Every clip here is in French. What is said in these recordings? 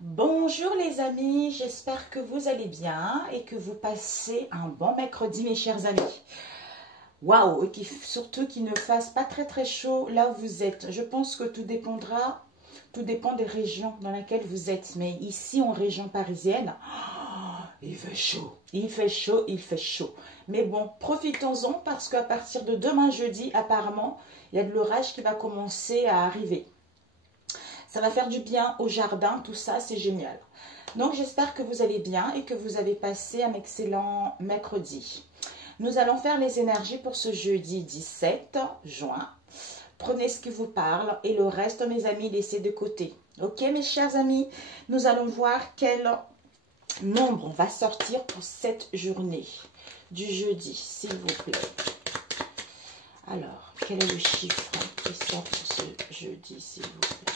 Bonjour les amis, j'espère que vous allez bien et que vous passez un bon mercredi mes chers amis. Waouh, et surtout qu'il ne fasse pas très chaud là où vous êtes. Je pense que tout dépend des régions dans lesquelles vous êtes. Mais ici en région parisienne, il fait chaud, il fait chaud, il fait chaud. Mais bon, profitons-en parce qu'à partir de demain jeudi, apparemment, il y a de l'orage qui va commencer à arriver. Ça va faire du bien au jardin, tout ça, c'est génial. Donc, j'espère que vous allez bien et que vous avez passé un excellent mercredi. Nous allons faire les énergies pour ce jeudi 17 juin. Prenez ce qui vous parle et le reste, mes amis, laissez de côté. Ok, mes chers amis, nous allons voir quel nombre on va sortir pour cette journée du jeudi, s'il vous plaît. Alors, quel est le chiffre qui sort pour ce jeudi, s'il vous plaît?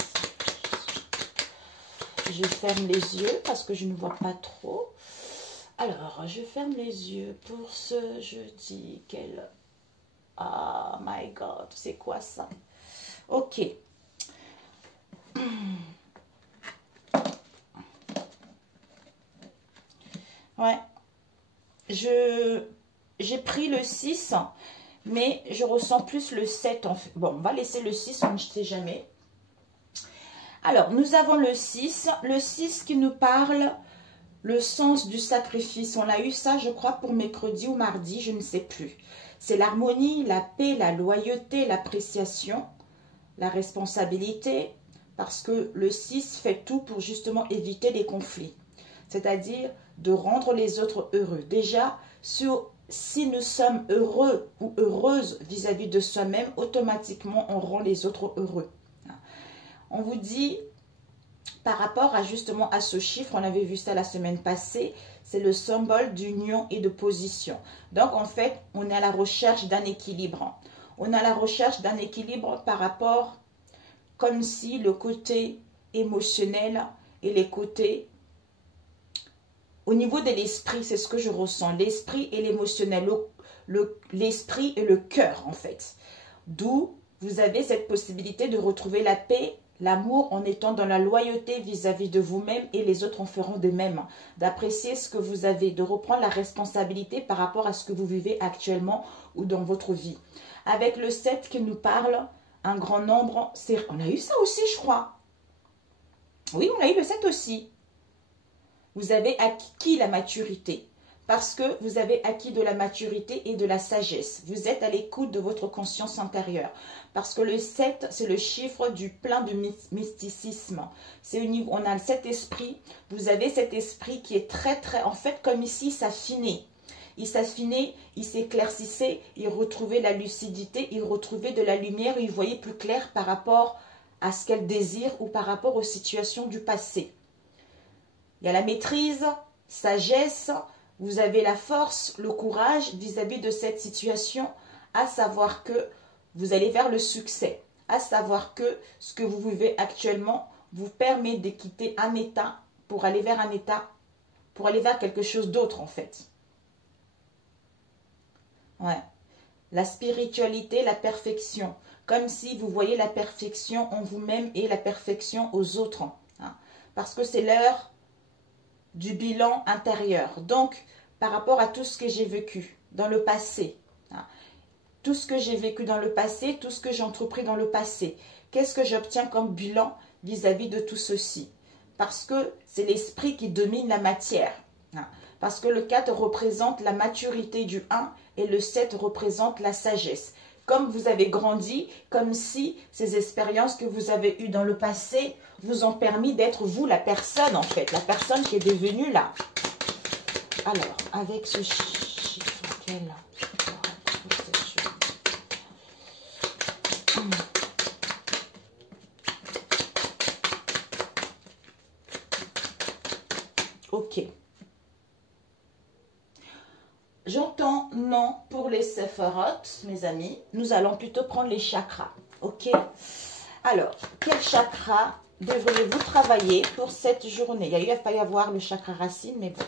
Je ferme les yeux parce que je ne vois pas trop. Alors, je ferme les yeux pour ce jeudi. Oh my God, c'est quoi ça? Ok. Ouais. J'ai pris le 6, mais je ressens plus le 7 en fait. Bon, on va laisser le 6, on ne sait jamais. Alors, nous avons le 6 qui nous parle le sens du sacrifice. On a eu ça, je crois, pour mercredi ou mardi, je ne sais plus. C'est l'harmonie, la paix, la loyauté, l'appréciation, la responsabilité, parce que le 6 fait tout pour justement éviter les conflits. C'est-à-dire de rendre les autres heureux. Déjà, si nous sommes heureux ou heureuses vis-à-vis de soi-même, automatiquement, on rend les autres heureux. On vous dit, par rapport à justement à ce chiffre, on avait vu ça la semaine passée, c'est le symbole d'union et de position. Donc en fait, on est à la recherche d'un équilibre. On est à la recherche d'un équilibre par rapport, comme si le côté émotionnel et les côtés, au niveau de l'esprit, c'est ce que je ressens, l'esprit et l'émotionnel, l'esprit et le cœur en fait. D'où vous avez cette possibilité de retrouver la paix, l'amour en étant dans la loyauté vis-à-vis de vous-même et les autres en feront de même. D'apprécier ce que vous avez, de reprendre la responsabilité par rapport à ce que vous vivez actuellement ou dans votre vie. Avec le 7 qui nous parle, un grand nombre, on a eu ça aussi je crois. Oui, on a eu le 7 aussi. Vous avez acquis la maturité. Parce que vous avez acquis de la maturité et de la sagesse. Vous êtes à l'écoute de votre conscience intérieure. Parce que le 7, c'est le chiffre du plein de mysticisme. On a cet esprit. Vous avez cet esprit qui est très... En fait, comme ici, il s'affinait. Il s'affinait, il s'éclaircissait, il retrouvait la lucidité, il retrouvait de la lumière, il voyait plus clair par rapport à ce qu'elle désire ou par rapport aux situations du passé. Il y a la maîtrise, sagesse... Vous avez la force, le courage vis-à-vis de cette situation, à savoir que vous allez vers le succès, à savoir que ce que vous vivez actuellement vous permet de quitter un état pour aller vers un état, pour aller vers quelque chose d'autre en fait. Ouais. La spiritualité, la perfection, comme si vous voyez la perfection en vous-même et la perfection aux autres. Hein. Parce que c'est l'heure du bilan intérieur. Donc, par rapport à tout ce que j'ai vécu dans le passé, hein, tout ce que j'ai vécu dans le passé, tout ce que j'ai entrepris dans le passé, qu'est-ce que j'obtiens comme bilan vis-à-vis de tout ceci? Parce que c'est l'esprit qui domine la matière. Hein, parce que le 4 représente la maturité du 1 et le 7 représente la sagesse. Comme vous avez grandi, comme si ces expériences que vous avez eues dans le passé vous ont permis d'être vous, la personne en fait, la personne qui est devenue là. Alors, avec ce chiffre, quel... Ok. J'entends non pour les Sephiroth, mes amis. Nous allons plutôt prendre les chakras. Ok. Alors, quel chakra devriez-vous travailler pour cette journée? Il a failli avoir le chakra racine, mais bon.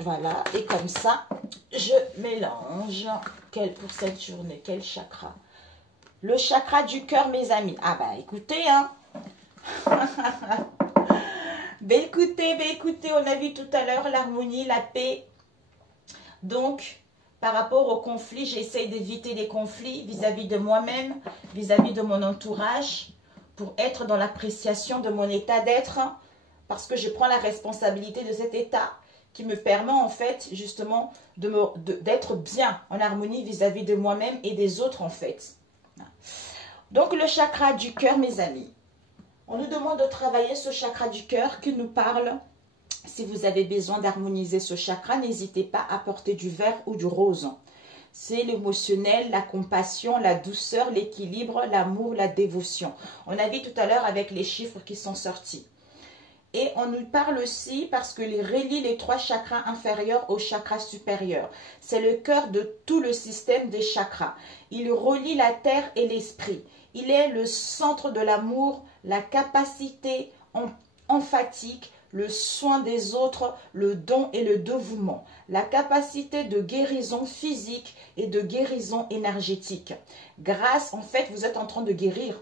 Voilà. Et comme ça, je mélange. Pour cette journée, quel chakra? Le chakra du cœur, mes amis. Ah bah, écoutez, hein. écoutez, on a vu tout à l'heure l'harmonie, la paix. Donc, par rapport au conflit, j'essaye d'éviter les conflits vis-à-vis de moi-même, vis-à-vis de mon entourage, pour être dans l'appréciation de mon état d'être, parce que je prends la responsabilité de cet état qui me permet en fait justement d'être bien en harmonie vis-à-vis de moi-même et des autres en fait. Donc le chakra du cœur, mes amis. On nous demande de travailler ce chakra du cœur qui nous parle. Si vous avez besoin d'harmoniser ce chakra, n'hésitez pas à porter du vert ou du rose. C'est l'émotionnel, la compassion, la douceur, l'équilibre, l'amour, la dévotion. On a vu tout à l'heure avec les chiffres qui sont sortis. Et on nous parle aussi parce qu'il relie les 3 chakras inférieurs au chakra supérieur. C'est le cœur de tout le système des chakras. Il relie la terre et l'esprit. Il est le centre de l'amour, la capacité emphatique, le soin des autres, le don et le dévouement, la capacité de guérison physique et de guérison énergétique. Grâce, en fait, vous êtes en train de guérir.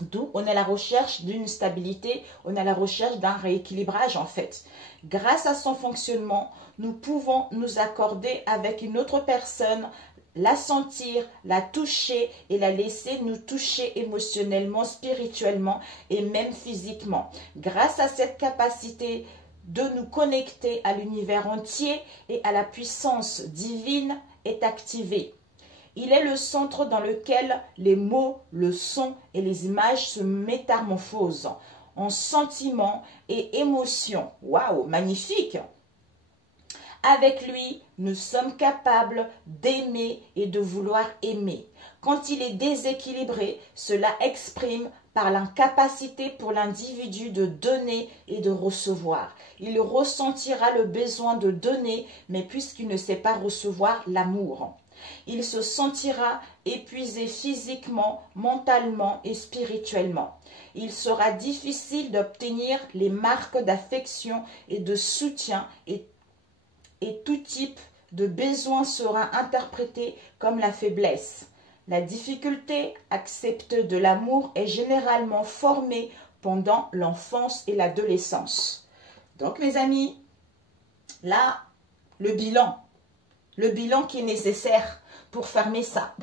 D'où on est à la recherche d'une stabilité, on est à la recherche d'un rééquilibrage en fait. Grâce à son fonctionnement, nous pouvons nous accorder avec une autre personne, la sentir, la toucher et la laisser nous toucher émotionnellement, spirituellement et même physiquement. Grâce à cette capacité de nous connecter à l'univers entier et à la puissance divine est activée. Il est le centre dans lequel les mots, le son et les images se métamorphosent en sentiments et émotions. Waouh, magnifique! Avec lui, nous sommes capables d'aimer et de vouloir aimer. Quand il est déséquilibré, cela exprime par l'incapacité pour l'individu de donner et de recevoir. Il ressentira le besoin de donner, mais puisqu'il ne sait pas recevoir l'amour. Il se sentira épuisé physiquement, mentalement et spirituellement. Il sera difficile d'obtenir les marques d'affection et de soutien et tout type de besoin sera interprété comme la faiblesse. La difficulté à accepter de l'amour est généralement formée pendant l'enfance et l'adolescence. Donc mes amis, là, le bilan qui est nécessaire pour fermer ça.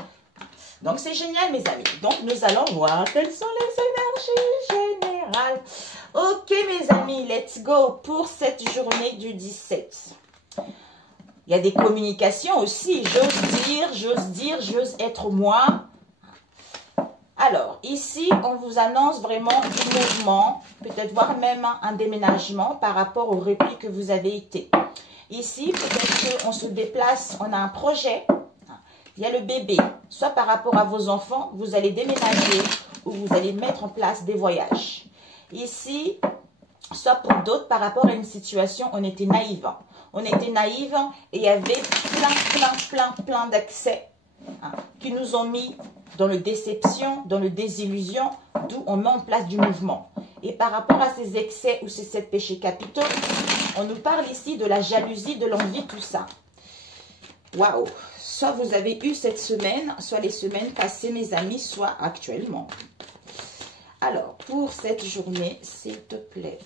Donc c'est génial mes amis. Donc nous allons voir quelles sont les énergies générales. Ok mes amis, let's go pour cette journée du 17. Il y a des communications aussi, j'ose dire, j'ose être moi. Alors, ici, on vous annonce vraiment du mouvement, peut-être voire même un déménagement par rapport au répit que vous avez été. Ici, peut-être qu'on se déplace, on a un projet, il y a le bébé, soit par rapport à vos enfants, vous allez déménager ou vous allez mettre en place des voyages. Ici, soit pour d'autres, par rapport à une situation, on était naïve. On était naïve et il y avait plein d'accès qui nous ont mis dans le déception, dans le désillusion, d'où on met en place du mouvement. Et par rapport à ces excès ou ces 7 péchés capitaux, on nous parle ici de la jalousie, de l'envie, tout ça. Waouh! Soit vous avez eu cette semaine, soit les semaines passées, mes amis, soit actuellement. Alors, pour cette journée, s'il te plaît.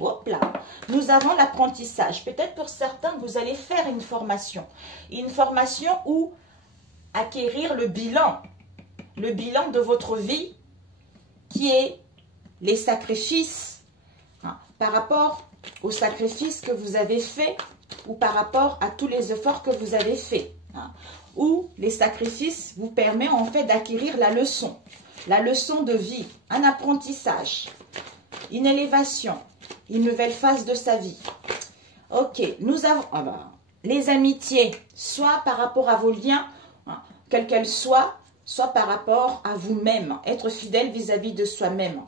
Hop là. Nous avons l'apprentissage. Peut-être pour certains, vous allez faire une formation. Une formation où acquérir le bilan de votre vie qui est les sacrifices par rapport aux sacrifices que vous avez faits ou par rapport à tous les efforts que vous avez faits. Où les sacrifices vous permettent en fait d'acquérir la leçon de vie, un apprentissage, une élévation, une nouvelle phase de sa vie. Ok, nous avons les amitiés, soit par rapport à vos liens, quels qu'elles soient, soit par rapport à vous-même, être fidèle vis-à-vis de soi-même.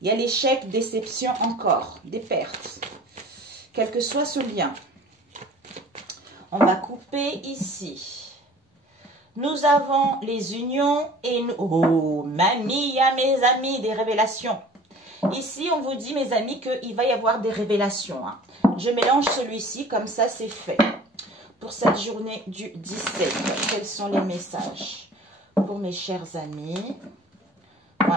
Il y a l'échec, déception encore, des pertes, quel que soit ce lien. On va couper ici. Nous avons les unions et nous... Oh, mamie, mes amis, des révélations. Ici, on vous dit, mes amis, qu'il va y avoir des révélations. Je mélange celui-ci, comme ça, c'est fait. Pour cette journée du 17, quels sont les messages pour mes chers amis?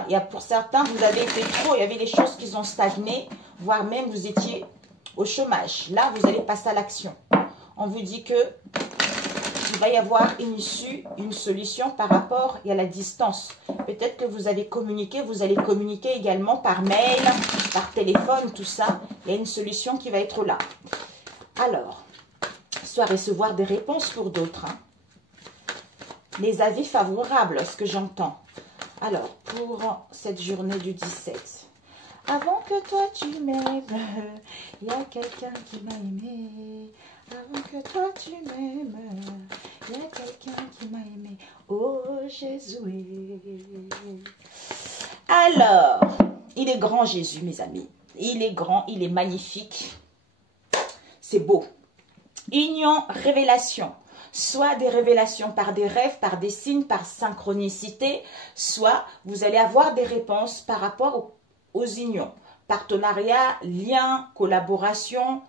Il y a pour certains, vous avez été trop, il y avait des choses qui ont stagné. voire même vous étiez au chômage. Là, vous allez passer à l'action. On vous dit que il va y avoir une issue, une solution par rapport à la distance. Peut-être que vous avez communiqué, vous allez communiquer également par mail, par téléphone, tout ça. Il y a une solution qui va être là. Alors, soit recevoir des réponses pour d'autres. Hein. Les avis favorables, ce que j'entends. Alors, pour cette journée du 17. Avant que toi tu m'aimes, il y a quelqu'un qui m'a aimé. Avant que toi tu m'aimes, il y a quelqu'un qui m'a aimé. Oh Jésus. Alors, il est grand Jésus, mes amis. Il est grand, il est magnifique. C'est beau. Union, révélation. Soit des révélations par des rêves, par des signes, par synchronicité. Soit vous allez avoir des réponses par rapport aux unions. Partenariat, lien, collaboration,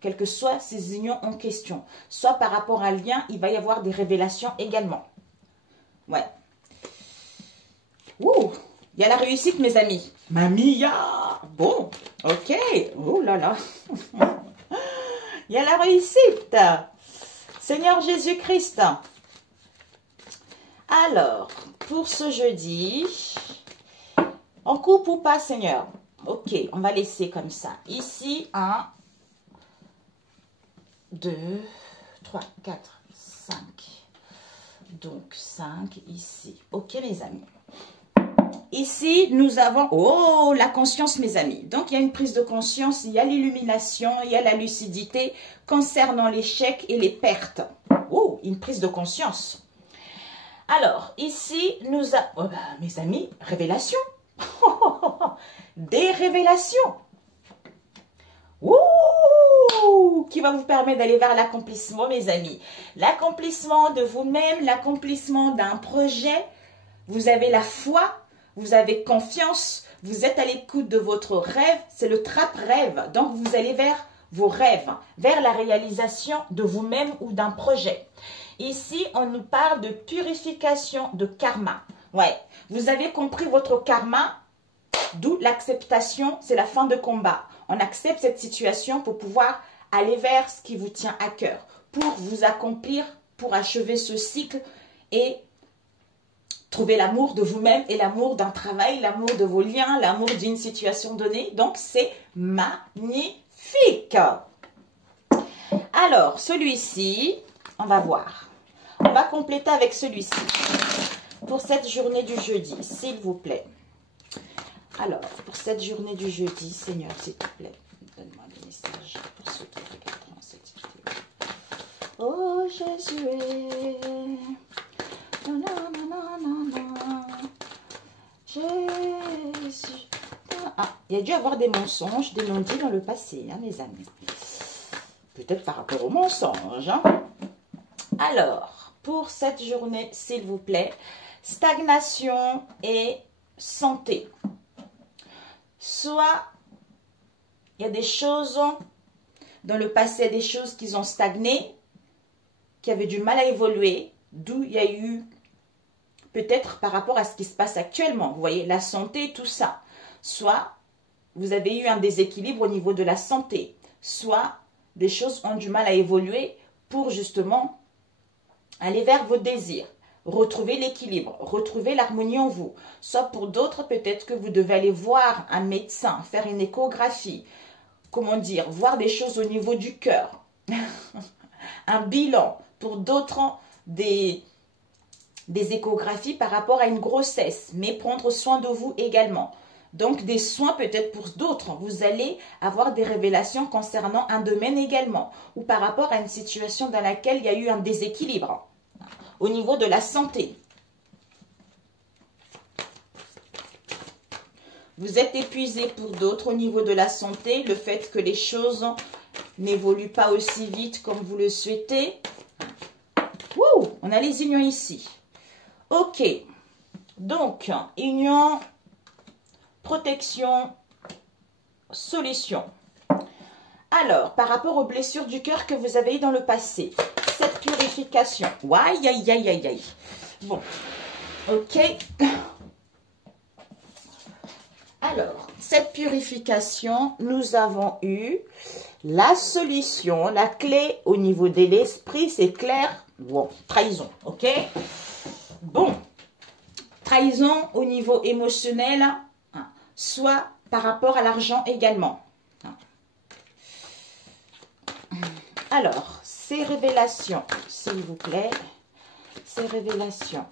quelles que soient ces unions en question. Soit par rapport à un lien, il va y avoir des révélations également. Ouais. Ouh, il y a la réussite, mes amis. Mamia. Bon, ok. Oh là là. Il y a la réussite. Seigneur Jésus-Christ. Alors, pour ce jeudi, en coupe ou pas, Seigneur? Ok, on va laisser comme ça. Ici, 1, 2, 3, 4, 5. Donc, 5 ici. Ok, mes amis. Ici, nous avons... Oh, la conscience, mes amis. Donc, il y a une prise de conscience, il y a l'illumination, il y a la lucidité concernant l'échec et les pertes. Oh, une prise de conscience. Alors, ici, nous avons... Oh, mes amis, révélation. Des révélations. Ouh, qui va vous permettre d'aller vers l'accomplissement, mes amis. L'accomplissement de vous-même, l'accomplissement d'un projet. Vous avez la foi, vous avez confiance, vous êtes à l'écoute de votre rêve. C'est le trap-rêve. Donc, vous allez vers vos rêves, vers la réalisation de vous-même ou d'un projet. Ici, on nous parle de purification de karma. Ouais, vous avez compris votre karma, d'où l'acceptation, c'est la fin de combat. On accepte cette situation pour pouvoir aller vers ce qui vous tient à cœur, pour vous accomplir, pour achever ce cycle et trouver l'amour de vous-même et l'amour d'un travail, l'amour de vos liens, l'amour d'une situation donnée. Donc, c'est magnifique. Alors, celui-ci, on va voir. On va compléter avec celui-ci. Pour cette journée du jeudi, s'il vous plaît. Alors, pour cette journée du jeudi, Seigneur, s'il te plaît, donne-moi des messages pour ceux qui regarderont cette vidéo. Oh, Jésus, non, non, non, non, non, Jésus. Ah, il y a dû avoir des mensonges, des non-dits dans le passé, hein, mes amis. Peut-être par rapport aux mensonges. Hein. Alors, pour cette journée, s'il vous plaît, stagnation et santé. Soit, il y a des choses dans le passé, des choses qui ont stagné, qui avaient du mal à évoluer, d'où il y a eu, peut-être par rapport à ce qui se passe actuellement, vous voyez, la santé, tout ça. Soit, vous avez eu un déséquilibre au niveau de la santé, soit, des choses ont du mal à évoluer pour justement aller vers vos désirs. Retrouver l'équilibre, retrouver l'harmonie en vous. Soit pour d'autres, peut-être que vous devez aller voir un médecin, faire une échographie, comment dire, voir des choses au niveau du cœur. Un bilan. Pour d'autres, des échographies par rapport à une grossesse, mais prendre soin de vous également. Donc, des soins peut-être pour d'autres. Vous allez avoir des révélations concernant un domaine également, ou par rapport à une situation dans laquelle il y a eu un déséquilibre. Au niveau de la santé. Vous êtes épuisé pour d'autres au niveau de la santé. Le fait que les choses n'évoluent pas aussi vite comme vous le souhaitez. Ouh, on a les unions ici. Ok. Donc, union, protection, solution. Alors, par rapport aux blessures du cœur que vous avez eues dans le passé, cette purification. Aïe, aïe, aïe, aïe, aïe. Bon, ok. Alors, cette purification, nous avons eu la solution, la clé au niveau de l'esprit, c'est clair. Bon, trahison, ok? Bon, trahison au niveau émotionnel, hein, soit par rapport à l'argent également. Alors, ces révélations, s'il vous plaît, ces révélations.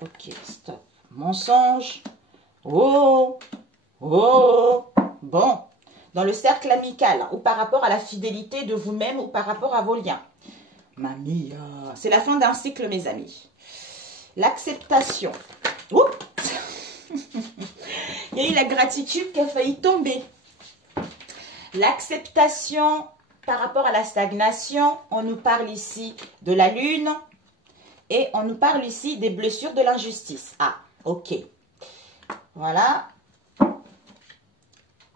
Ok, stop. Mensonge. Oh, oh, bon. Dans le cercle amical, ou par rapport à la fidélité de vous-même, ou par rapport à vos liens. Mamie, c'est la fin d'un cycle, mes amis. L'acceptation. Il y a eu la gratitude qui a failli tomber. L'acceptation par rapport à la stagnation, on nous parle ici de la lune et on nous parle ici des blessures de l'injustice. Ah, ok. Voilà.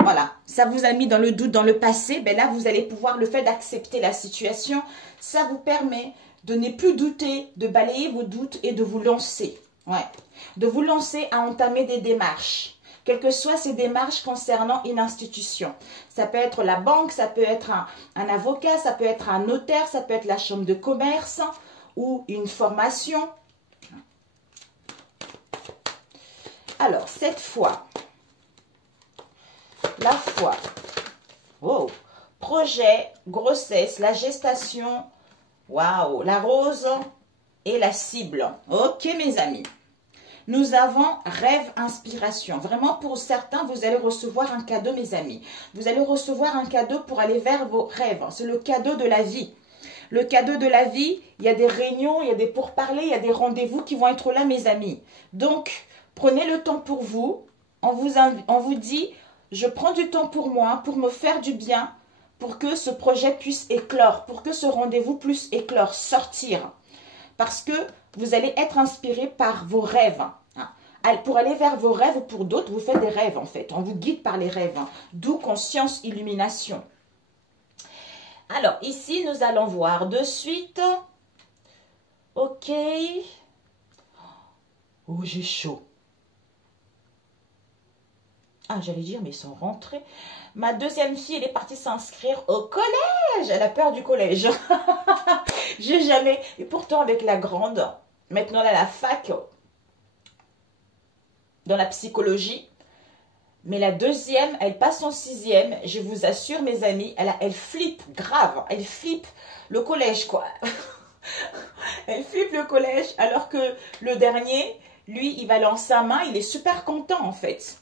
Voilà, ça vous a mis dans le doute dans le passé. Ben là, vous allez pouvoir, le fait d'accepter la situation, ça vous permet de ne plus douter, de balayer vos doutes et de vous lancer. Ouais, de vous lancer à entamer des démarches. Quelles que soient ces démarches concernant une institution. Ça peut être la banque, ça peut être un avocat, ça peut être un notaire, ça peut être la chambre de commerce ou une formation. Alors, cette fois, la foi, oh, projet, grossesse, la gestation, waouh, la rose et la cible. Ok, mes amis. Nous avons rêve, inspiration. Vraiment, pour certains, vous allez recevoir un cadeau, mes amis. Vous allez recevoir un cadeau pour aller vers vos rêves. C'est le cadeau de la vie. Le cadeau de la vie, il y a des réunions, il y a des pourparlers, il y a des rendez-vous qui vont être là, mes amis. Donc, prenez le temps pour vous. On vous dit, je prends du temps pour moi, pour me faire du bien, pour que ce projet puisse éclore, pour que ce rendez-vous puisse éclore, sortir. Parce que vous allez être inspiré par vos rêves. Pour aller vers vos rêves ou pour d'autres, vous faites des rêves en fait. On vous guide par les rêves. D'où conscience, illumination. Alors, ici, nous allons voir de suite. Ok. Oh, j'ai chaud. Ah, j'allais dire, mais ils sont rentrés. Ma deuxième fille, elle est partie s'inscrire au collège. Elle a peur du collège. J'ai jamais... Et pourtant, avec la grande, maintenant, elle a la fac dans la psychologie. Mais la deuxième, elle passe en sixième. Je vous assure, mes amis, elle flippe grave. Elle flippe le collège, quoi. Elle flippe le collège, alors que le dernier, lui, il va lancer sa main. Il est super content, en fait.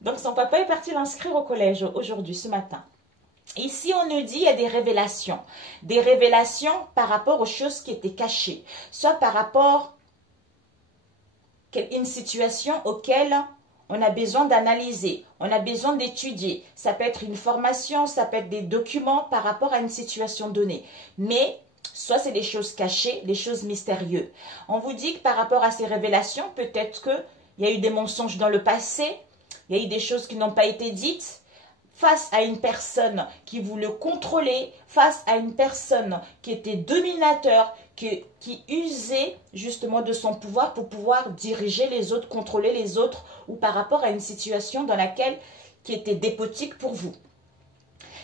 Donc son papa est parti l'inscrire au collège aujourd'hui, ce matin. Ici on nous dit il y a des révélations par rapport aux choses qui étaient cachées, soit par rapport à une situation auquel on a besoin d'analyser, on a besoin d'étudier. Ça peut être une formation, ça peut être des documents par rapport à une situation donnée, mais soit c'est des choses cachées, des choses mystérieuses. On vous dit que par rapport à ces révélations, peut-être qu'il y a eu des mensonges dans le passé, il y a eu des choses qui n'ont pas été dites, face à une personne qui voulait contrôler, face à une personne qui était dominateur, qui usait justement de son pouvoir pour pouvoir diriger les autres, contrôler les autres, ou par rapport à une situation dans laquelle qui était despotique pour vous.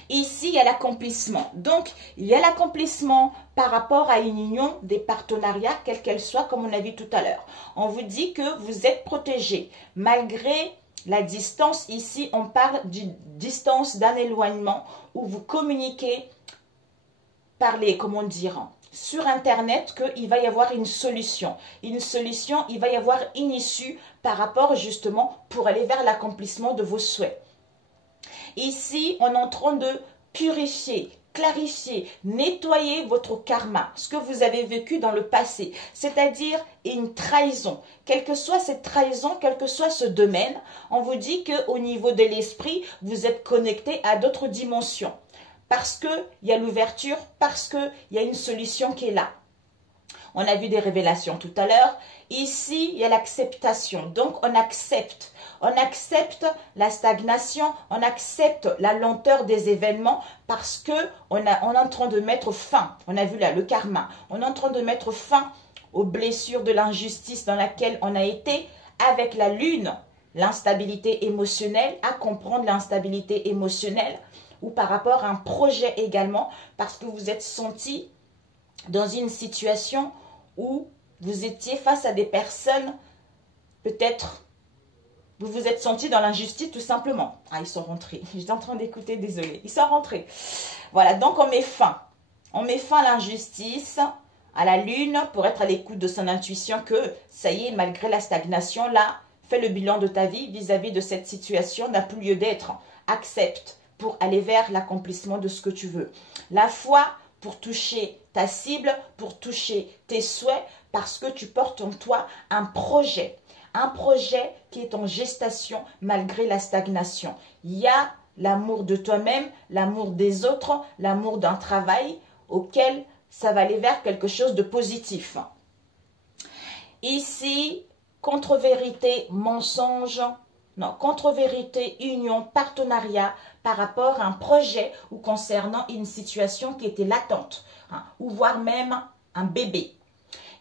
Ici, il y a l'accomplissement. Donc, il y a l'accomplissement par rapport à une union, des partenariats, quelle qu'elle soit, comme on a vu tout à l'heure. On vous dit que vous êtes protégé. Malgré la distance, ici, on parle d'une distance d'un éloignement où vous communiquez par les, comment dire, sur Internet qu'il va y avoir une solution. Une solution, il va y avoir une issue par rapport justement pour aller vers l'accomplissement de vos souhaits. Ici, on est en train de purifier, clarifier, nettoyer votre karma, ce que vous avez vécu dans le passé, c'est-à-dire une trahison. Quelle que soit cette trahison, quel que soit ce domaine, on vous dit qu'au niveau de l'esprit, vous êtes connecté à d'autres dimensions. Parce qu'il y a l'ouverture, parce qu'il y a une solution qui est là. On a vu des révélations tout à l'heure. Ici, il y a l'acceptation. Donc, on accepte. On accepte la stagnation, on accepte la lenteur des événements parce qu'on est en train de mettre fin. On a vu là le karma. On est en train de mettre fin aux blessures de l'injustice dans laquelle on a été avec la lune, l'instabilité émotionnelle, à comprendre l'instabilité émotionnelle, ou par rapport à un projet également, parce que vous êtes senti dans une situation où vous étiez face à des personnes, peut-être, vous vous êtes senti dans l'injustice tout simplement. Ah, ils sont rentrés. J'étais en train d'écouter, désolée. Ils sont rentrés. Voilà, donc on met fin. On met fin à l'injustice, à la lune, pour être à l'écoute de son intuition que, ça y est, malgré la stagnation, là, fais le bilan de ta vie vis-à-vis de cette situation, n'a plus lieu d'être. Accepte pour aller vers l'accomplissement de ce que tu veux. La foi pour toucher ta cible, pour toucher tes souhaits, parce que tu portes en toi un projet qui est en gestation malgré la stagnation. Il y a l'amour de toi-même, l'amour des autres, l'amour d'un travail auquel ça va aller vers quelque chose de positif. Ici, contre-vérité, mensonge, non, contre-vérité, union, partenariat par rapport à un projet ou concernant une situation qui était latente, ou voire même un bébé.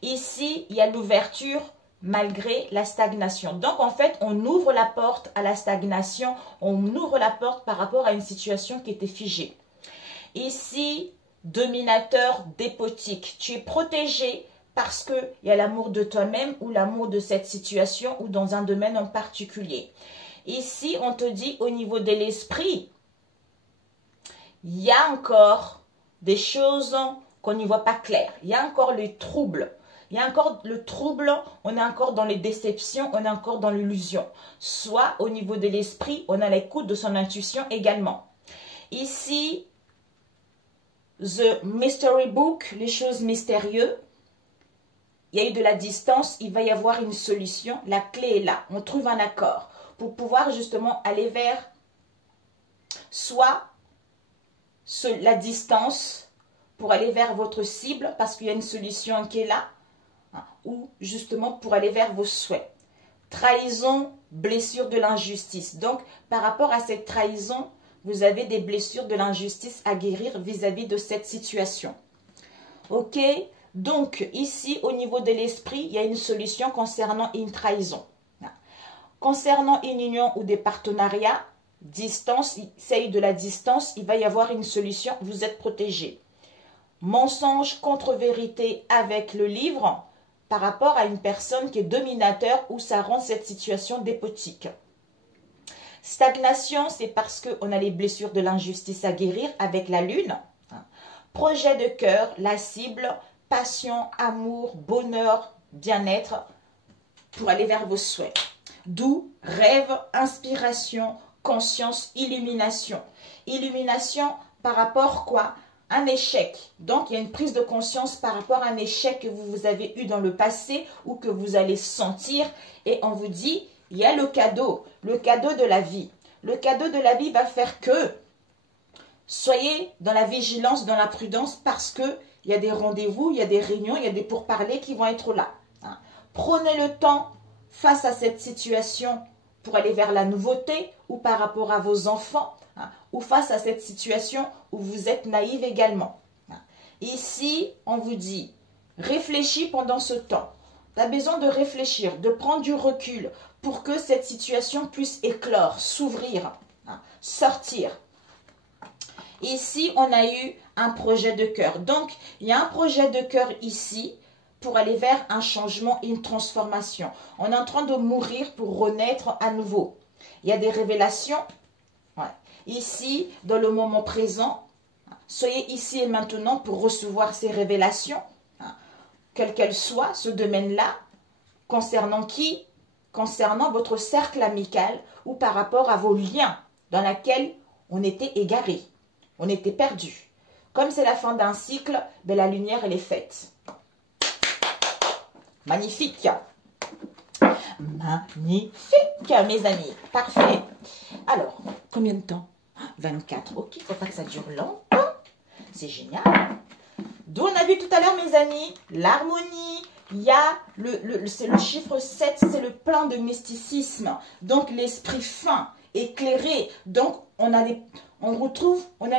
Ici, il y a l'ouverture malgré la stagnation. Donc, en fait, on ouvre la porte à la stagnation, on ouvre la porte par rapport à une situation qui était figée. Ici, dominateur despotique. Tu es protégé parce qu'il y a l'amour de toi-même ou l'amour de cette situation ou dans un domaine en particulier. Ici, on te dit au niveau de l'esprit, il y a encore des choses qu'on n'y voit pas claires. Il y a encore les troubles. Il y a encore le trouble, on est encore dans les déceptions, on est encore dans l'illusion. Soit au niveau de l'esprit, on a l'écoute de son intuition également. Ici, The Mystery Book, les choses mystérieuses. Il y a eu de la distance, il va y avoir une solution. La clé est là, on trouve un accord pour pouvoir justement aller vers soit la distance pour aller vers votre cible parce qu'il y a une solution qui est là, ou justement pour aller vers vos souhaits. Trahison, blessure de l'injustice. Donc, par rapport à cette trahison, vous avez des blessures de l'injustice à guérir vis-à-vis de cette situation. Ok? Donc, ici, au niveau de l'esprit, il y a une solution concernant une trahison. Concernant une union ou des partenariats, distance, c'est de la distance, il va y avoir une solution, vous êtes protégé. Mensonge, contre-vérité avec le livre, par rapport à une personne qui est dominateur ou ça rend cette situation despotique. Stagnation, c'est parce qu'on a les blessures de l'injustice à guérir avec la lune. Projet de cœur, la cible, passion, amour, bonheur, bien-être pour aller vers vos souhaits. D'où rêve, inspiration, conscience, illumination. Illumination par rapport quoi? Un échec. Donc, il y a une prise de conscience par rapport à un échec que vous avez eu dans le passé ou que vous allez sentir. Et on vous dit, il y a le cadeau de la vie. Le cadeau de la vie va faire que soyez dans la vigilance, dans la prudence parce qu'il y a des rendez-vous, il y a des réunions, il y a des pourparlers qui vont être là. Prenez le temps face à cette situation pour aller vers la nouveauté ou par rapport à vos enfants. Ou face à cette situation où vous êtes naïve également. Ici, on vous dit, réfléchis pendant ce temps. Tu as besoin de réfléchir, de prendre du recul pour que cette situation puisse éclore, s'ouvrir, sortir. Ici, on a eu un projet de cœur. Donc, il y a un projet de cœur ici pour aller vers un changement, une transformation. On est en train de mourir pour renaître à nouveau. Il y a des révélations. Ici, dans le moment présent, soyez ici et maintenant pour recevoir ces révélations, quelles qu'elles soient, ce domaine-là, concernant qui? Concernant votre cercle amical ou par rapport à vos liens dans lesquels on était égaré, on était perdu. Comme c'est la fin d'un cycle, ben la lumière, elle est faite. Magnifique! Magnifique, mes amis. Parfait. Alors, combien de temps? 24. Ok, il ne faut pas que ça dure longtemps. C'est génial. D'où on a vu tout à l'heure, mes amis, l'harmonie. Il y a c'est le chiffre 7, c'est le plein de mysticisme. Donc, l'esprit fin, éclairé. Donc, on a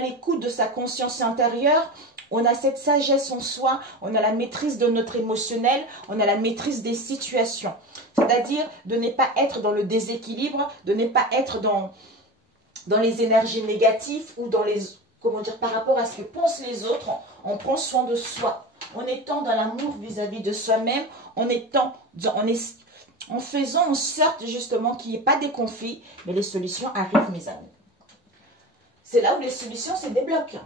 l'écoute de sa conscience intérieure. on a cette sagesse en soi, on a la maîtrise de notre émotionnel, on a la maîtrise des situations. C'est-à-dire de ne pas être dans le déséquilibre, de ne pas être dans les énergies négatives ou dans les, comment dire, par rapport à ce que pensent les autres, on prend soin de soi. En étant dans l'amour vis-à-vis de soi-même, en faisant en sorte justement qu'il n'y ait pas de conflits, mais les solutions arrivent, mes amis. C'est là où les solutions se débloquent.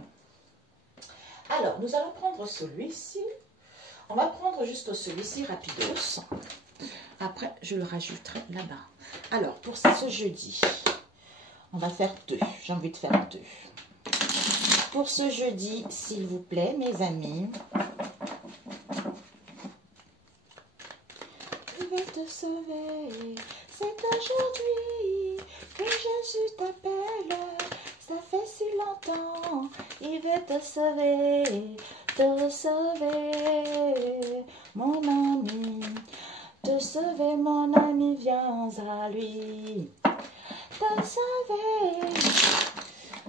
Alors, nous allons prendre celui-ci. On va prendre juste celui-ci rapidos. Après, je le rajouterai là-bas. Alors, pour ce jeudi, on va faire 2. J'ai envie de faire 2. Pour ce jeudi, s'il vous plaît, mes amis. Je vais te sauver. C'est aujourd'hui que Jésus t'appelle. Ça fait si longtemps. Il veut te sauver. Te sauver, mon ami. Te sauver, mon ami, viens à lui. Te sauver.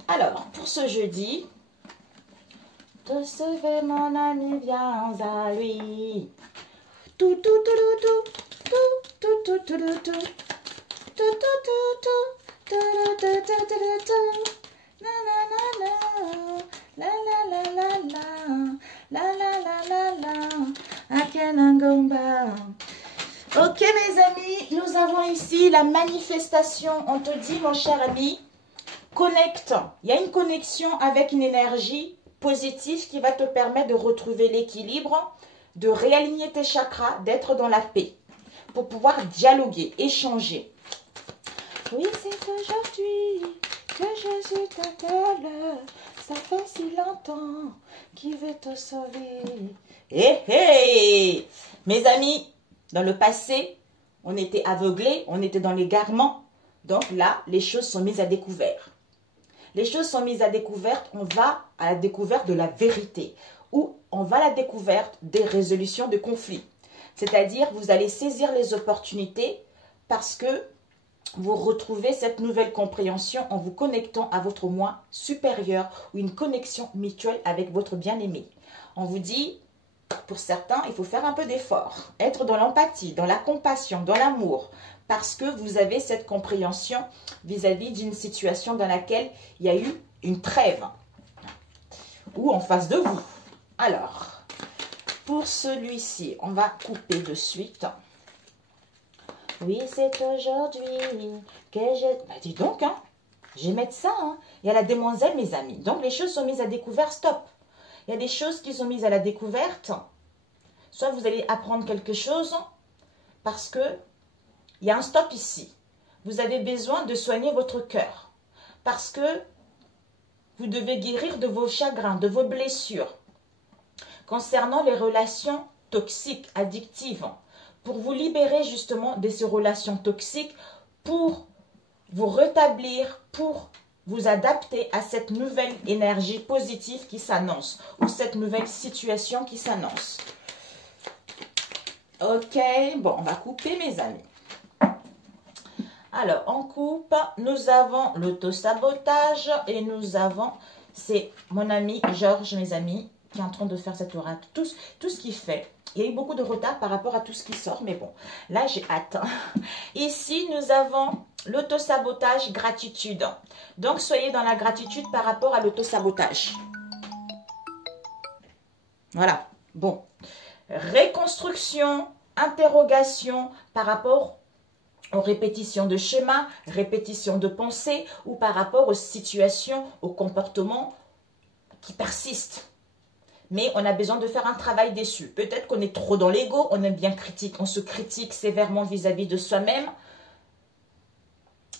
Alors, pour ce jeudi, te sauver, mon ami, viens à lui. Tout, tout, tout, tout, tout, tout, tout, tout, tout, tout, tout, tout, tout, tout, la la la la la la la la Akenangomba. Ok mes amis, nous avons ici la manifestation. On te dit mon cher ami, connecte. Il y a une connexion avec une énergie positive qui va te permettre de retrouver l'équilibre, de réaligner tes chakras, d'être dans la paix, pour pouvoir dialoguer, échanger. Oui, c'est aujourd'hui que Jésus t'appelle. Ça fait si longtemps qu'il veut te sauver. Hé, hé! Mes amis, dans le passé, on était aveuglés, on était dans l'égarement. Donc là, les choses sont mises à découvert. Les choses sont mises à découvert, on va à la découverte de la vérité. Ou on va à la découverte des résolutions de conflits. C'est-à-dire, vous allez saisir les opportunités parce que vous retrouvez cette nouvelle compréhension en vous connectant à votre moi supérieur ou une connexion mutuelle avec votre bien-aimé. On vous dit, pour certains, il faut faire un peu d'effort, être dans l'empathie, dans la compassion, dans l'amour, parce que vous avez cette compréhension vis-à-vis d'une situation dans laquelle il y a eu une trêve ou en face de vous. Alors, pour celui-ci, on va couper de suite. Oui, c'est aujourd'hui que j'ai... Bah, dis donc, hein, je vais mettre ça. Hein. Il y a la demoiselle, mes amis. Donc, les choses sont mises à découvert, stop. Il y a des choses qui sont mises à la découverte. Soit vous allez apprendre quelque chose parce que il y a un stop ici. Vous avez besoin de soigner votre cœur parce que vous devez guérir de vos chagrins, de vos blessures. Concernant les relations toxiques, addictives, pour vous libérer justement de ces relations toxiques, pour vous rétablir, pour vous adapter à cette nouvelle énergie positive qui s'annonce ou cette nouvelle situation qui s'annonce. Ok, bon, on va couper mes amis. Alors, on coupe, nous avons l'auto-sabotage et nous avons, c'est mon ami Georges, mes amis, qui est en train de faire cet oracle. Tout ce qu'il fait. Il y a eu beaucoup de retard par rapport à tout ce qui sort, mais bon, là j'ai hâte. Ici, nous avons l'auto-sabotage, gratitude. Donc, soyez dans la gratitude par rapport à l'auto-sabotage. Voilà, bon. Reconstruction, interrogation par rapport aux répétitions de schémas, répétitions de pensées ou par rapport aux situations, aux comportements qui persistent. Mais on a besoin de faire un travail dessus. Peut-être qu'on est trop dans l'ego, on aime bien critique, on se critique sévèrement vis-à-vis de soi-même.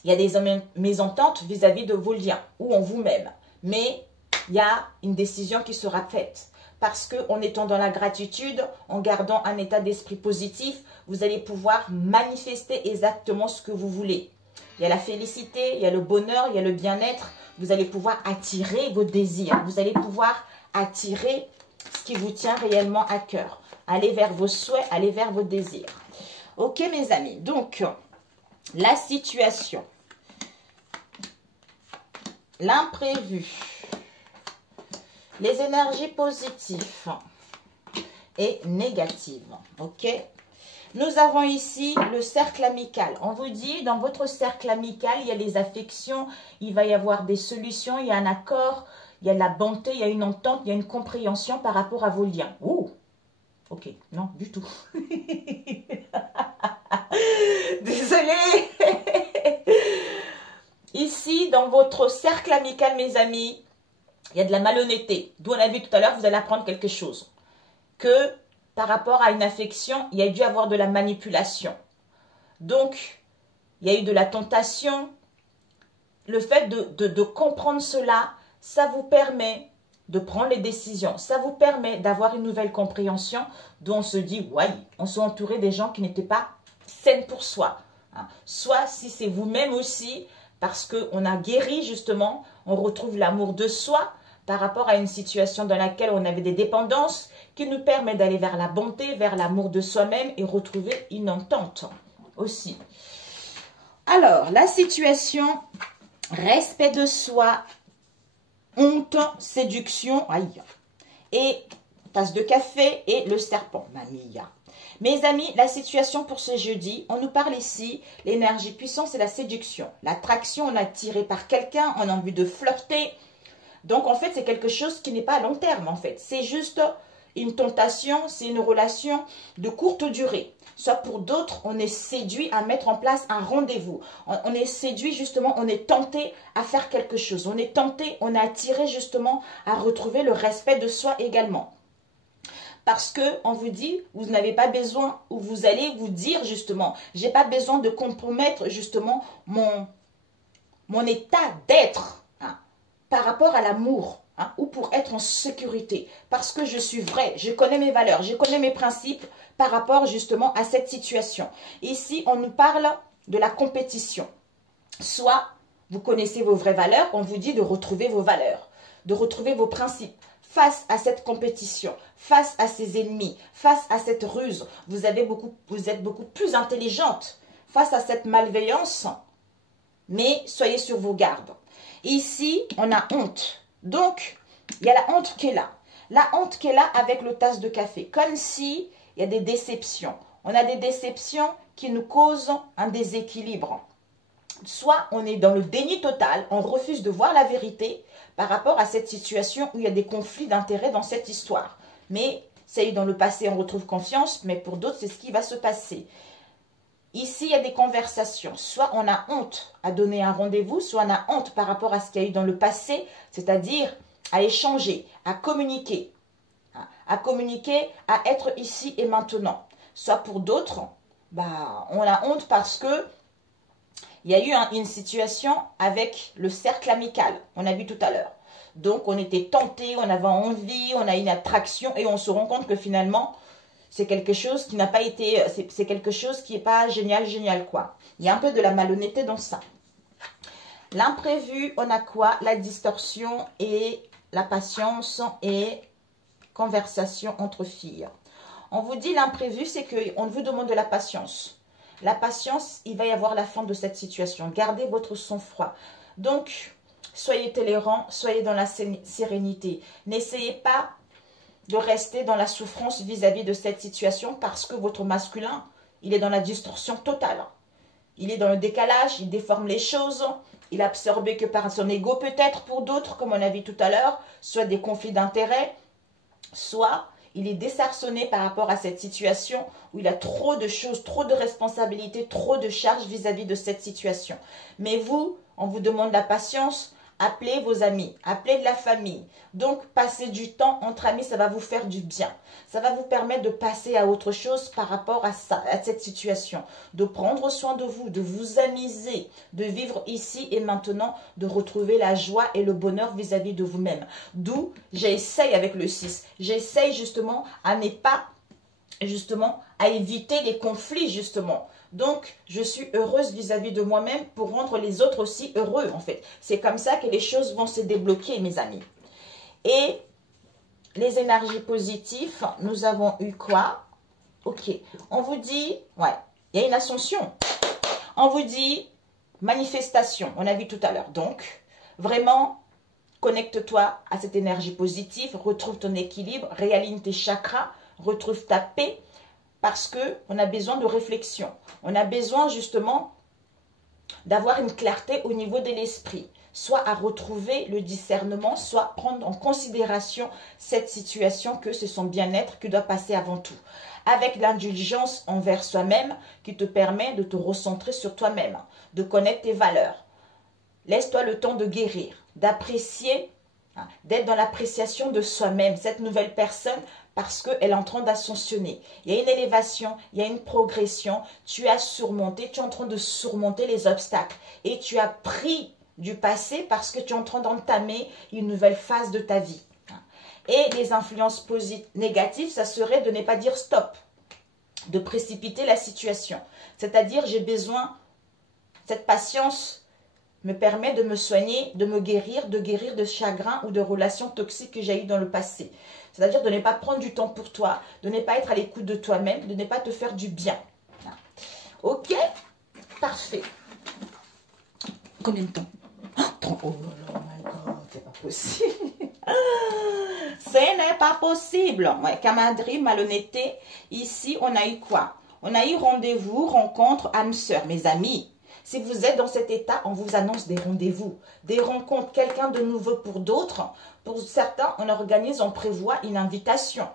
Il y a des mésententes vis-à-vis de vos liens ou en vous-même. Mais il y a une décision qui sera faite. Parce qu'en étant dans la gratitude, en gardant un état d'esprit positif, vous allez pouvoir manifester exactement ce que vous voulez. Il y a la félicité, il y a le bonheur, il y a le bien-être. Vous allez pouvoir attirer vos désirs. Vous allez pouvoir attirer ce qui vous tient réellement à cœur. Allez vers vos souhaits, allez vers vos désirs. Ok mes amis, donc la situation, l'imprévu, Les énergies positives et négatives. Ok. Nous avons ici le cercle amical. On vous dit, dans votre cercle amical, il y a les affections, il va y avoir des solutions, il y a un accord, il y a la bonté, il y a une entente, il y a une compréhension par rapport à vos liens. Ouh, ok, non, du tout. Désolée. Ici, dans votre cercle amical, mes amis, il y a de la malhonnêteté. D'où on a vu tout à l'heure, vous allez apprendre quelque chose. Que par rapport à une affection, il y a dû avoir de la manipulation. Donc, il y a eu de la tentation. Le fait de comprendre cela, ça vous permet de prendre les décisions. Ça vous permet d'avoir une nouvelle compréhension dont on se dit, ouais, on s'est entouré des gens qui n'étaient pas saines pour soi. Soit si c'est vous-même aussi, parce qu'on a guéri justement, on retrouve l'amour de soi par rapport à une situation dans laquelle on avait des dépendances qui nous permet d'aller vers la bonté, vers l'amour de soi-même et retrouver une entente aussi. Alors, la situation, respect de soi, honte, séduction, aïe, et tasse de café et le serpent, mamia. Mes amis, la situation pour ce jeudi, on nous parle ici, l'énergie puissante, c'est la séduction. L'attraction, on est attiré par quelqu'un, on a envie de flirter. Donc, en fait, c'est quelque chose qui n'est pas à long terme, en fait. C'est juste une tentation, c'est une relation de courte durée. Soit pour d'autres, on est séduit à mettre en place un rendez-vous. On est séduit justement, on est tenté à faire quelque chose. On est tenté, on est attiré justement à retrouver le respect de soi également. Parce que on vous dit, vous n'avez pas besoin, ou vous allez vous dire justement, j'ai pas besoin de compromettre justement mon état d'être par rapport à l'amour. Ou pour être en sécurité, parce que je suis vrai, je connais mes valeurs, je connais mes principes par rapport justement à cette situation. Ici, on nous parle de la compétition. Soit vous connaissez vos vraies valeurs, on vous dit de retrouver vos valeurs, de retrouver vos principes. Face à cette compétition, face à ces ennemis, face à cette ruse, vous êtes beaucoup plus intelligente face à cette malveillance, mais soyez sur vos gardes. Ici, on a honte. Donc, il y a la honte qui est là. La honte qui est là avec le tasse de café. Comme si il y a des déceptions. On a des déceptions qui nous causent un déséquilibre. Soit on est dans le déni total, on refuse de voir la vérité par rapport à cette situation où il y a des conflits d'intérêts dans cette histoire. Mais ça y est, dans le passé, on retrouve confiance, mais pour d'autres, c'est ce qui va se passer. Ici, il y a des conversations. Soit on a honte à donner un rendez-vous, soit on a honte par rapport à ce qu'il y a eu dans le passé, c'est-à-dire à échanger, à communiquer, à être ici et maintenant. Soit pour d'autres, on a honte parce que il y a eu une situation avec le cercle amical, on a vu tout à l'heure. Donc, on était tenté, on avait envie, on a une attraction et on se rend compte que finalement, c'est quelque chose qui n'a pas été, c'est quelque chose qui n'est pas génial, quoi. Il y a un peu de la malhonnêteté dans ça. L'imprévu, on a quoi? La distorsion et la patience et conversation entre filles. On vous dit l'imprévu, c'est qu'on vous demande de la patience. La patience, il va y avoir la fin de cette situation. Gardez votre sang-froid. Donc, soyez tolérants, soyez dans la sérénité. N'essayez pas de rester dans la souffrance vis-à-vis de cette situation parce que votre masculin, il est dans la distorsion totale. Il est dans le décalage, il déforme les choses, il est absorbé que par son ego peut-être pour d'autres, comme on a vu tout à l'heure, soit des conflits d'intérêts, soit il est désarçonné par rapport à cette situation où il a trop de choses, trop de responsabilités, trop de charges vis-à-vis de cette situation. Mais vous, on vous demande la patience. Appelez vos amis, appelez de la famille. Donc, passer du temps entre amis, ça va vous faire du bien. Ça va vous permettre de passer à autre chose par rapport à ça, à cette situation. De prendre soin de vous, de vous amuser, de vivre ici et maintenant, de retrouver la joie et le bonheur vis-à-vis de vous-même. D'où j'essaye avec le 6. J'essaye justement à ne pas, à éviter les conflits justement. Donc, je suis heureuse vis-à-vis de moi-même pour rendre les autres aussi heureux, en fait. C'est comme ça que les choses vont se débloquer, mes amis. Et les énergies positives, nous avons eu quoi? Ok. On vous dit, ouais, il y a une ascension. On vous dit manifestation, on a vu tout à l'heure. Donc, vraiment, Connecte-toi à cette énergie positive, retrouve ton équilibre, réaligne tes chakras, retrouve ta paix, parce qu'on a besoin de réflexion. On a besoin justement d'avoir une clarté au niveau de l'esprit, soit à retrouver le discernement, soit prendre en considération cette situation que c'est son bien-être qui doit passer avant tout. Avec l'indulgence envers soi-même qui te permet de te recentrer sur toi-même, de connaître tes valeurs. Laisse-toi le temps de guérir, d'apprécier, d'être dans l'appréciation de soi-même, cette nouvelle personne, parce qu'elle est en train d'ascensionner. Il y a une élévation, il y a une progression, tu as surmonté, tu es en train de surmonter les obstacles et tu as pris du passé parce que tu es en train d'entamer une nouvelle phase de ta vie. Et les influences négatives, ça serait de ne pas dire stop, de précipiter la situation. C'est-à-dire, j'ai besoin, cette patience me permet de me soigner, de me guérir, de chagrin ou de relations toxiques que j'ai eues dans le passé. C'est-à-dire de ne pas prendre du temps pour toi, de ne pas être à l'écoute de toi-même, de ne pas te faire du bien. Ok? Parfait. Combien de temps? Oh là là, my God, c'est pas possible. Ce n'est pas possible. Ouais, camaraderie, malhonnêteté. Ici, on a eu quoi? On a eu rendez-vous, rencontre, âme sœur. Mes amis, si vous êtes dans cet état, on vous annonce des rendez-vous, des rencontres, quelqu'un de nouveau pour d'autres. Pour certains, on organise, on prévoit une invitation.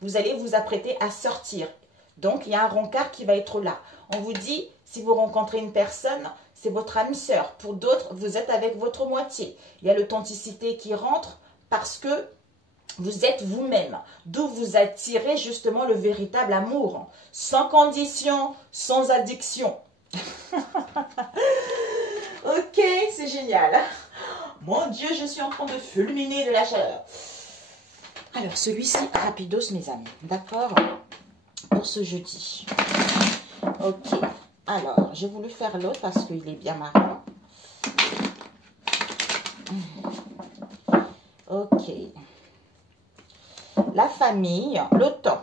Vous allez vous apprêter à sortir. Donc, il y a un rencard qui va être là. On vous dit, si vous rencontrez une personne, c'est votre âme sœur. Pour d'autres, vous êtes avec votre moitié. Il y a l'authenticité qui rentre parce que vous êtes vous-même. D'où vous attirez justement le véritable amour. Sans condition, sans addiction. Ok, c'est génial. Mon Dieu, je suis en train de fulminer de la chaleur. Alors, celui-ci, rapidos, mes amis. D'accord? Pour ce jeudi. Ok. Alors, j'ai voulu faire l'autre parce qu'il est bien marrant. Ok. La famille, le temps.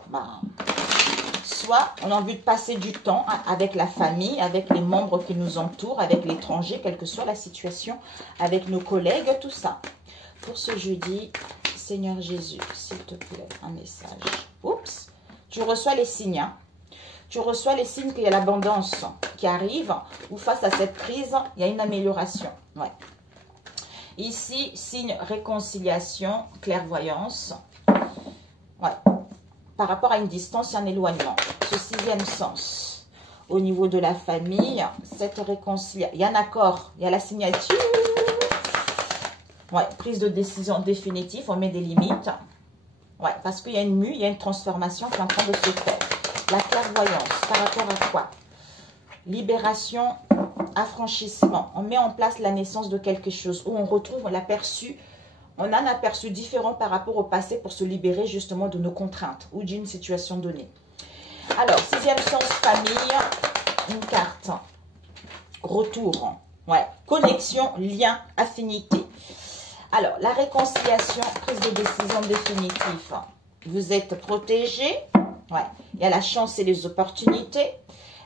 Soit on a envie de passer du temps avec la famille, avec les membres qui nous entourent, avec l'étranger, quelle que soit la situation, avec nos collègues, tout ça. Pour ce jeudi, Seigneur Jésus, s'il te plaît, un message. Oups, tu reçois les signes. Hein? Tu reçois les signes qu'il y a l'abondance qui arrive, ou face à cette crise, il y a une amélioration. Ouais. Ici, signe réconciliation, clairvoyance. Ouais. Par rapport à une distance et un éloignement. Ce sixième sens. Au niveau de la famille, cette réconciliation. Il y a un accord, il y a la signature. Ouais, prise de décision définitive, on met des limites. Ouais, parce qu'il y a une mue, il y a une transformation qui est en train de se faire. La clairvoyance, par rapport à quoi? Libération, affranchissement. On met en place la naissance de quelque chose où on retrouve l'aperçu. On a un aperçu différent par rapport au passé pour se libérer justement de nos contraintes ou d'une situation donnée. Alors, sixième sens, famille, une carte. Retour, ouais. Connexion, lien, affinité. Alors, la réconciliation, prise de décision définitive. Vous êtes protégé. Ouais. Il y a la chance et les opportunités.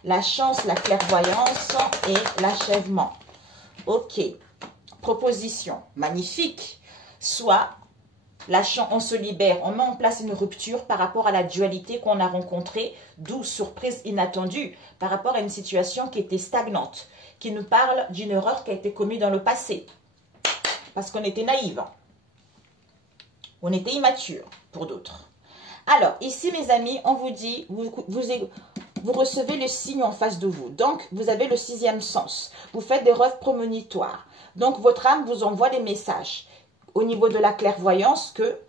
La chance, la clairvoyance et l'achèvement. Ok. Proposition, magnifique. Soit, on se libère, on met en place une rupture par rapport à la dualité qu'on a rencontrée, d'où surprise inattendue, par rapport à une situation qui était stagnante, qui nous parle d'une erreur qui a été commise dans le passé. Parce qu'on était naïve. On était immature, pour d'autres. Alors, ici, mes amis, on vous dit, vous recevez le signe en face de vous. Donc, vous avez le sixième sens. Vous faites des rêves prémonitoires. Donc, votre âme vous envoie des messages. Au niveau de la clairvoyance, que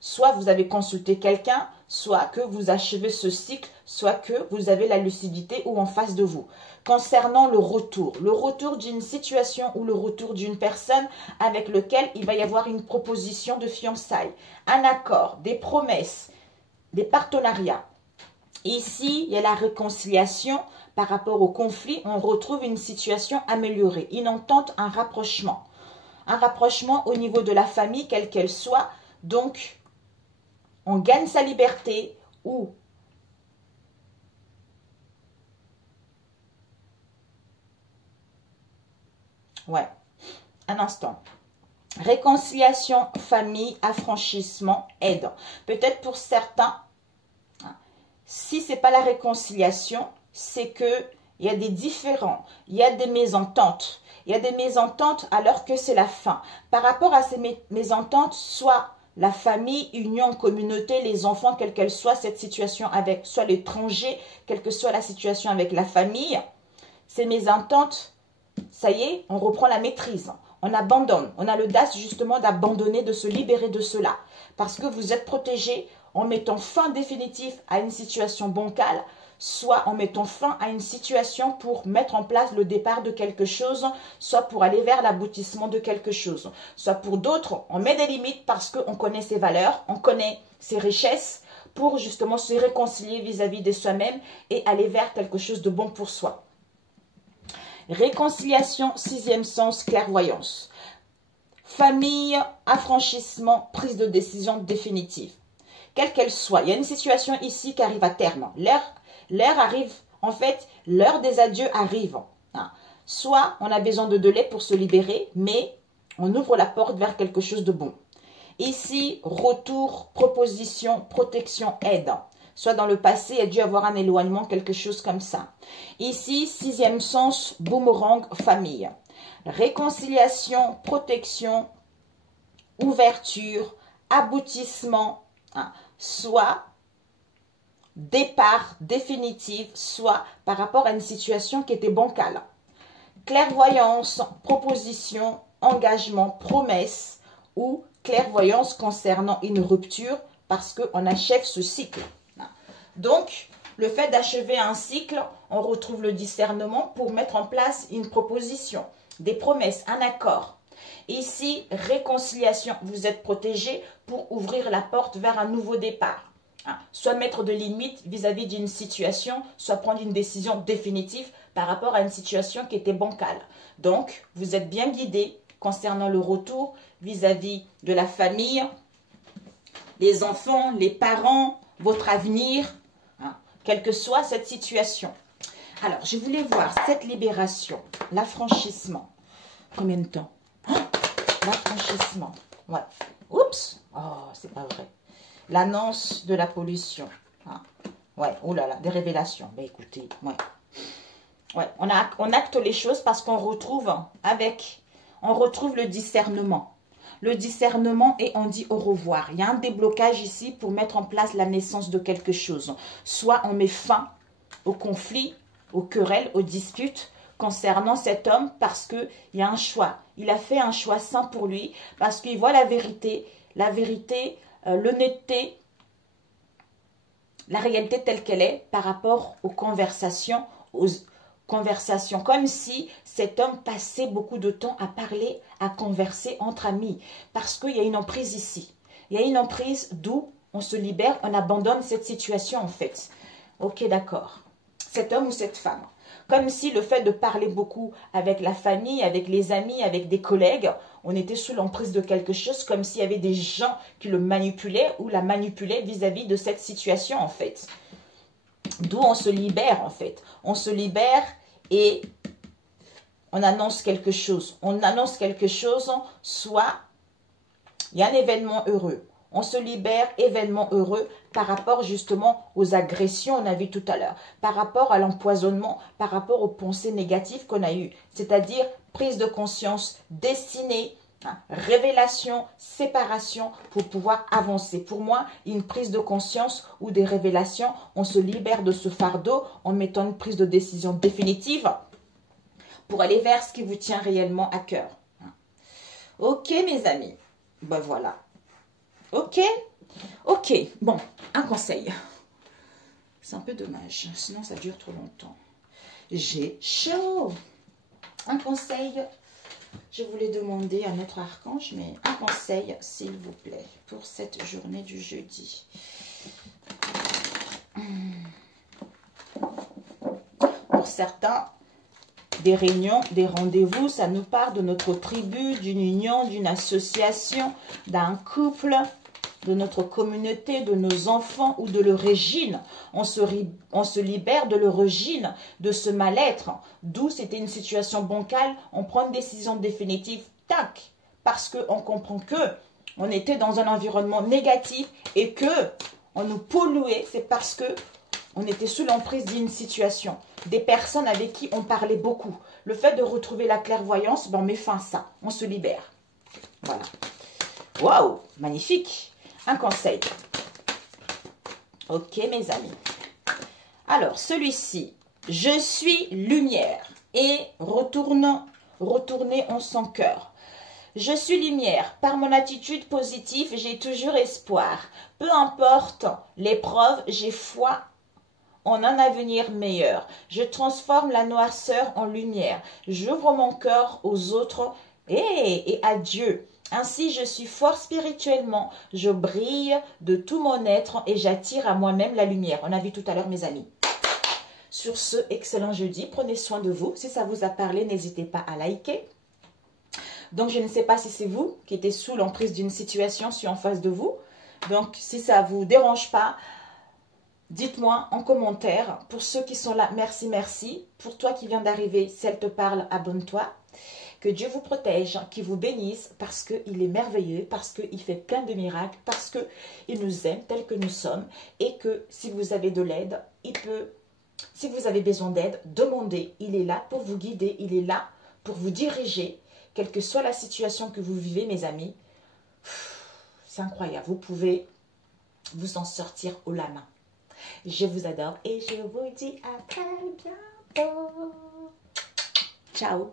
soit vous avez consulté quelqu'un, soit que vous achevez ce cycle, soit que vous avez la lucidité ou en face de vous. Concernant le retour d'une situation ou le retour d'une personne avec lequel il va y avoir une proposition de fiançailles, un accord, des promesses, des partenariats. Ici, il y a la réconciliation par rapport au conflit, on retrouve une situation améliorée, une entente, un rapprochement. Un rapprochement au niveau de la famille, quelle qu'elle soit. Donc, on gagne sa liberté ou ouais, un instant. Réconciliation, famille, affranchissement, aide. Peut-être pour certains, si ce n'est pas la réconciliation, c'est que il y a des différends, il y a des mésententes. Il y a des mésententes alors que c'est la fin. Par rapport à ces mésententes, soit la famille, union, communauté, les enfants, quelle qu'elle soit cette situation avec, soit l'étranger, quelle que soit la situation avec la famille, ces mésententes, ça y est, on reprend la maîtrise. On abandonne. On a l'audace justement d'abandonner, de se libérer de cela. Parce que vous êtes protégé en mettant fin définitive à une situation bancale, soit en mettant fin à une situation pour mettre en place le départ de quelque chose, soit pour aller vers l'aboutissement de quelque chose. Soit pour d'autres, on met des limites parce qu'on connaît ses valeurs, on connaît ses richesses, pour justement se réconcilier vis-à-vis de soi-même et aller vers quelque chose de bon pour soi. Réconciliation, sixième sens, clairvoyance. Famille, affranchissement, prise de décision définitive. Quelle qu'elle soit, il y a une situation ici qui arrive à terme. L'heure arrive, en fait, l'heure des adieux arrive. Soit on a besoin de délai pour se libérer, mais on ouvre la porte vers quelque chose de bon. Ici, retour, proposition, protection, aide. Soit dans le passé, il y a dû avoir un éloignement, quelque chose comme ça. Ici, sixième sens, boomerang, famille. Réconciliation, protection, ouverture, aboutissement, soit départ définitif, soit par rapport à une situation qui était bancale. Clairvoyance, proposition, engagement, promesse ou clairvoyance concernant une rupture parce qu'on achève ce cycle. Donc, le fait d'achever un cycle, on retrouve le discernement pour mettre en place une proposition, des promesses, un accord. Ici, réconciliation, vous êtes protégé pour ouvrir la porte vers un nouveau départ. Soit mettre de limites vis-à-vis d'une situation, soit prendre une décision définitive par rapport à une situation qui était bancale. Donc, vous êtes bien guidé concernant le retour vis-à-vis de la famille, les enfants, les parents, votre avenir, quelle que soit cette situation. Alors, je voulais voir cette libération, l'affranchissement. Combien de temps? L'affranchissement. Ouais. Oups. Oh, c'est pas vrai. L'annonce de la pollution. Ouais, oh là là, des révélations. Ben écoutez, ouais. Ouais, on acte les choses parce qu'on retrouve le discernement. Le discernement et on dit au revoir. Il y a un déblocage ici pour mettre en place la naissance de quelque chose. Soit on met fin au conflit, aux querelles, aux disputes concernant cet homme parce qu'il y a un choix. Il a fait un choix sain pour lui parce qu'il voit la vérité, l'honnêteté, la réalité telle qu'elle est par rapport aux conversations, comme si cet homme passait beaucoup de temps à parler, à converser entre amis. Parce qu'il y a une emprise ici. Il y a une emprise d'où on se libère, on abandonne cette situation en fait. Ok, d'accord. Cet homme ou cette femme. Comme si le fait de parler beaucoup avec la famille, avec les amis, avec des collègues, on était sous l'emprise de quelque chose, comme s'il y avait des gens qui le manipulaient ou la manipulaient vis-à-vis de cette situation en fait. D'où on se libère en fait. On se libère et on annonce quelque chose. On annonce quelque chose, soit il y a un événement heureux. On se libère, événement heureux, par rapport justement aux agressions, on a vu tout à l'heure, par rapport à l'empoisonnement, par rapport aux pensées négatives qu'on a eues. C'est-à-dire prise de conscience, destinée, révélation, séparation pour pouvoir avancer. Pour moi, une prise de conscience ou des révélations, on se libère de ce fardeau en mettant une prise de décision définitive pour aller vers ce qui vous tient réellement à cœur. Ok mes amis, ben voilà. Ok, ok, bon, un conseil. C'est un peu dommage, sinon ça dure trop longtemps. J'ai chaud. Un conseil, je voulais demander à notre archange, mais un conseil, s'il vous plaît, pour cette journée du jeudi. Pour certains, des réunions, des rendez-vous, ça nous part de notre tribu, d'une union, d'une association, d'un couple, de notre communauté, de nos enfants ou de l'origine. On se libère de l'origine, de ce mal-être. D'où c'était une situation bancale, on prend une décision définitive, tac, parce qu'on comprend que on était dans un environnement négatif et que on nous polluait, c'est parce que on était sous l'emprise d'une situation, des personnes avec qui on parlait beaucoup. Le fait de retrouver la clairvoyance, ben on met fin à ça, on se libère. Voilà. Waouh, magnifique. Un conseil. Ok, mes amis. Alors, celui-ci, je suis lumière et retournez en son cœur. Je suis lumière. Par mon attitude positive, j'ai toujours espoir. Peu importe l'épreuve, j'ai foi en un avenir meilleur. Je transforme la noirceur en lumière. J'ouvre mon cœur aux autres et à Dieu. Ainsi, je suis fort spirituellement. Je brille de tout mon être et j'attire à moi-même la lumière. On a vu tout à l'heure, mes amis. Sur ce, excellent jeudi. Prenez soin de vous. Si ça vous a parlé, n'hésitez pas à liker. Donc, je ne sais pas si c'est vous qui êtes sous l'emprise d'une situation, je suis en face de vous. Donc, si ça ne vous dérange pas, dites-moi en commentaire. Pour ceux qui sont là, merci, merci. Pour toi qui viens d'arriver, si elle te parle, abonne-toi. Que Dieu vous protège, qu'il vous bénisse parce qu'il est merveilleux, parce qu'il fait plein de miracles, parce qu'il nous aime tels que nous sommes et que si vous avez de l'aide, si vous avez besoin d'aide, demandez. Il est là pour vous guider, il est là pour vous diriger, quelle que soit la situation que vous vivez, mes amis. C'est incroyable, vous pouvez vous en sortir haut la main. Je vous adore et je vous dis à très bientôt. Ciao.